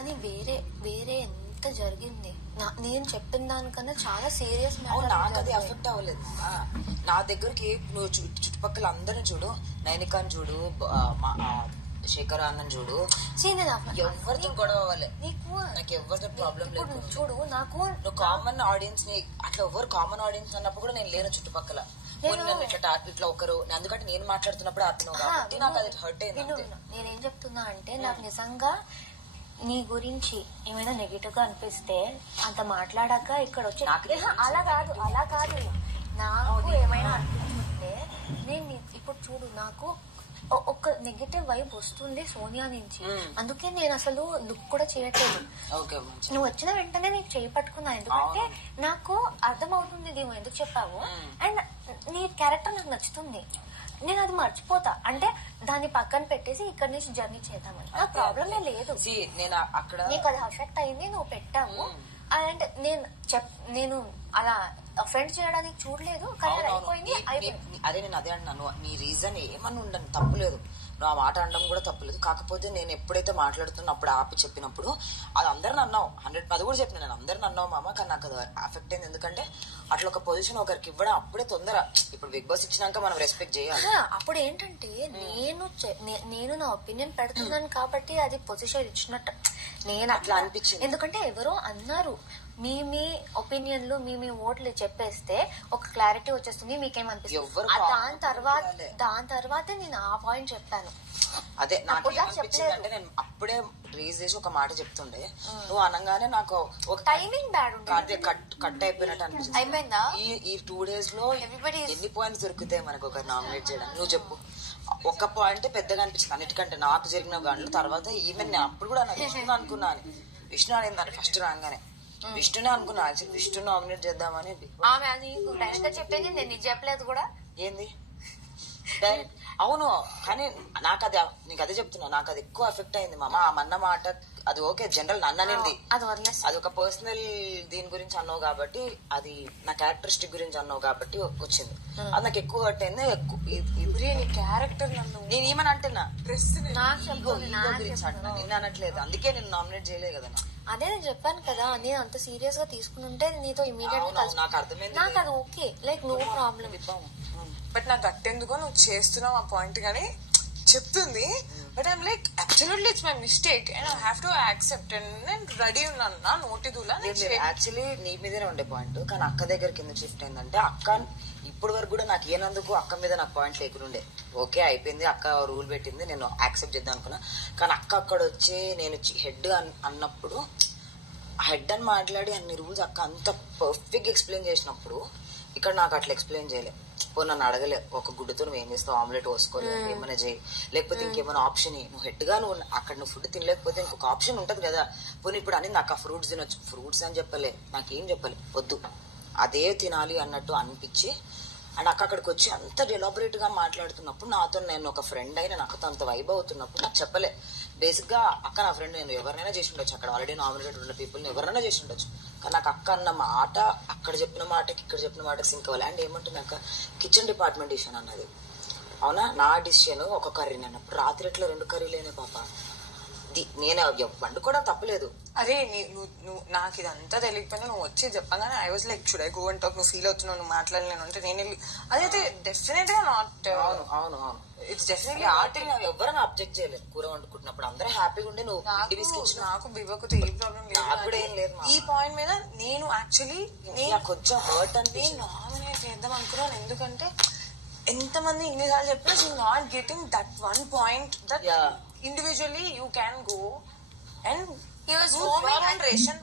కానీ వేరే వేరే ఎంత జరిగింది నేను చెప్పిన దానికన్నా చాలా సీరియస్ నాకు అది ఎఫెక్ట్ అవ్వలేదు. నా దగ్గరికి నువ్వు చుట్టుపక్కల అందరిని చూడు, నైనికాని చూడు, శేఖర్ అన్నని చూడు, ఎవరితో గొడవ అవ్వాలి, నాకు ఎవరితో ప్రాబ్లం లేదు. చూడు నాకు నువ్వు కామన్ ఆడియన్స్ ని అట్లా ఎవరు కామన్ ఆడియన్స్ అన్నప్పుడు కూడా నేను లేను చుట్టుపక్కల. ఇట్లా ఒకరు ఎందుకంటే నేను మాట్లాడుతున్నప్పుడు అతను కాబట్టి నాకు అది హర్ట్ అయింది. నేనేం చెప్తున్నా అంటే నాకు నిజంగా నీ గురించి ఏమైనా నెగిటివ్ గా అనిపిస్తే అంత మాట్లాడాక ఇక్కడ వచ్చి అలా కాదు నాకు ఏమైనా అనిపిస్తుంటే నేను ఇప్పుడు చూడు నాకు ఒక నెగిటివ్ వైబ్ వస్తుంది సోనియా నుంచి, అందుకే నేను అసలు లుక్ కూడా చేయట్లేదు. నువ్వు వచ్చిన వెంటనే నీకు చేయి పట్టుకున్నా, ఎందుకంటే నాకు అర్థమవుతుంది నువ్వు ఎందుకు చెప్పావు అండ్ నీ క్యారెక్టర్ నాకు నచ్చుతుంది. నేను అది మర్చిపోతా, అంటే దాన్ని పక్కన పెట్టేసి ఇక్కడ నుంచి జర్నీ చేద్దామని నాకు ప్రాబ్లమే లేదు. నీకు అది అఫెక్ట్ అయింది, నువ్వు పెట్టావు అండ్ నేను అలా ఫ్రెండ్స్ చేయడానికి చూడలేదు, అయిపోయింది. అదే నేను అదే అంటున్నాను, నీ రీజన్ ఏమన్నా ఉండను తప్పులేదు, నువ్వు ఆ మాట అనడం కూడా తప్పులేదు. కాకపోతే నేను ఎప్పుడైతే మాట్లాడుతున్నా అప్పుడు ఆపి చెప్పినప్పుడు అది అందరిని అన్నావు, 100 అది కూడా చెప్పిన నేను అందరిని అన్నావు మామ, కానీ నాకు అది అఫెక్ట్ అయింది. ఎందుకంటే అట్లా ఒక పొజిషన్ ఒకరికి ఇవ్వడం అప్పుడే తొందర. ఇప్పుడు బిగ్ బాస్ ఇచ్చినాక మనం రెస్పెక్ట్ చేయాలి. అప్పుడు ఏంటంటే నేను నా ఒపీనియన్ పెడుతున్నాను కాబట్టి అది పొజిషన్ ఇచ్చినట్టు నేను అట్లా అనిపించింది. ఎందుకంటే ఎవరో అన్నారు మీ ఒపీనియన్లు మీ ఓట్లు చెప్పేస్తే ఒక క్లారిటీ వచ్చేస్తుంది, మీకేమనిపిస్తుంది. దాని తర్వాతే నేను ఆ పాయింట్ చెప్పాను. అదే నాకు అంటే నేను అప్పుడే రేజ్ చేసి ఒక మాట చెప్తుండే, నువ్వు అనగానే నాకు ఒక టైమింగ్ బ్యాడ్ ఉంటుంది, కట్ అయిపోయినట్టు అనిపించింది. ఈ 2 days లో ఎన్ని పాయింట్స్ దొరుకుతాయి మనకు ఒక నామినేట్ చేయడానికి? నువ్వు చెప్పు. ఒక్క పాయింట్ పెద్దగా అనిపించింది అన్నిటికంటే నాకు జరిగిన దాంట్లో. తర్వాత ఈవెన్ నేను అప్పుడు కూడా నాకు విష్ణు అనుకున్నాను, విష్ణు అనేది దాన్ని ఫస్ట్ రాగానే విష్ణునే అనుకున్నా, విష్ణు నామినేట్ చేద్దామని. చెప్పింది నేను చెప్పలేదు కూడా ఏంది అవును, కానీ నాకు అది నీకు అదే చెప్తున్నా, నాకు అది ఎక్కువ ఎఫెక్ట్ అయింది మామ. ఆ మన్న మాట అది ఓకే, జనరల్ నన్ను అనేది అది ఒక పర్సనల్ దీని గురించి అన్నావు కాబట్టి, అది నా క్యారెక్టరిస్టిక్ గురించి అన్నావు కాబట్టి వచ్చింది. అది నాకు ఎక్కువ హర్ట్ అయింది. క్యారెక్టర్ నేను ఏమని అంటున్నా గురించి అంటున్నా, నిన్న అనట్లేదు. అందుకే నేను నామినేట్ చేయలేదు కదా. అదే నేను చెప్పాను కదా, నేను అంత సీరియస్ గా తీసుకుని ఉంటే నీతో ఇమీడియట్ నాకు అర్థమైంది, నాకు అది okay, like no problem. But నాకు అట్టెందుకో నువ్వు చేస్తున్నావు ఆ పాయింట్ కానీ చెప్తుంది. But I'm like absolutely it's my mistake and I have to accept. అండ్ నేను రెడీ ఉన్నాను నా నోటిదులా. యాక్చువల్లీ నీ మీదనే ఉండే పాయింట్, కానీ అక్క దగ్గర కింద షిఫ్ట్ అయిందంటే అక్క ఇప్పటి వరకు కూడా నాకు ఏనందుకు అక్క మీద నాకు పాయింట్ లేకుండే. ఓకే అయిపోయింది, అక్క రూల్ పెట్టింది, నేను యాక్సెప్ట్ చేద్దాం అనుకున్నా. కానీ అక్క అక్కడ వచ్చి నేను హెడ్ అన్నప్పుడు హెడ్ అని మాట్లాడి అన్ని రూల్స్ అక్క అంత పర్ఫెక్ట్ ఎక్స్ప్లెయిన్ చేసినప్పుడు ఇక్కడ నాకు అట్లా ఎక్స్ప్లెయిన్ చేయలే. నన్ను అడగలే, ఒక గుడ్డుతో నువ్వు ఏం చేస్తావు, ఆమ్లెట్ పోసుకోలేదు, ఏమైనా చేయి, లేకపోతే ఇంకేమైనా ఆప్షన్ నువ్వు హెడ్గా నువ్వు అక్కడ నువ్వు ఫుడ్ తినలేకపోతే ఇంకొక ఆప్షన్ ఉంటుంది కదా. పోనీ ఇప్పుడు అని నాకు ఆ ఫ్రూట్స్ తినొచ్చు, ఫ్రూట్స్ అని చెప్పలే, నాకేం చెప్పలే, వద్దు అదే తినాలి అన్నట్టు అనిపించి. అండ్ అక్కడికి వచ్చి అంత ఎలాబొరేట్ గా మాట్లాడుతున్నప్పుడు నాతో నేను ఒక ఫ్రెండ్ అయిన నాకుతో అంత వైబ్ అవుతున్నప్పుడు నాకు చెప్పలే. బేసిక్ గా అక్క నా ఫ్రెండ్, నేను ఎవరినైనా చేసి ఉండొచ్చు, అక్కడ ఆల్రెడీ నామినేటెడ్ ఉన్న పీపుల్ని ఎవరైనా చేసి ఉండొచ్చు. కానీ నాకు అక్క అన్న మాట అక్కడ చెప్పిన మాటకి ఇక్కడ చెప్పిన మాటకి సింక్ అవ్వాలి. అండ్ ఏమంటుంది అక్క, కిచెన్ డిపార్ట్మెంట్ డిసిషన్ అన్నది. అవునా, నా డిసిషన్ ఒక కర్రీ అన్నప్పుడు రాత్రి ఎట్లా 2 కర్రీలేనే పాప. నేను వండుకోవడం తప్పలేదు. అరే నువ్వు నాకు ఇదంతా తెలియకపోయినా నువ్వు వచ్చి చెప్పగానే I was like should I go and talk, నువ్వు ఫీల్ అవుతున్నావు, నువ్వు మాట్లాడలేను అంటే నేను వెళ్ళి అదైతే డెఫినెట్ గా నాట్. అవును ఇట్స్ డెఫినెట్లీ ఆర్టింగ్. ఎవరైనా అబ్జెక్ట్ చేయలేదు కూర వండుకుంటున్నప్పుడు, అందరూ హ్యాపీగా ఉండి నువ్వు నాకు బివ్వకుతో ఏ ప్రాబ్లం లేదు. ఈ పాయింట్ మీద నేను యాక్చువల్లీ కొంచెం హర్ట్ అంటే నామినేట్ చేద్దాం అనుకున్నాను. ఎందుకంటే ఎంతమంది ఇన్నిసార్లు చెప్పినా she not getting that one point that individually you can go and he was ration.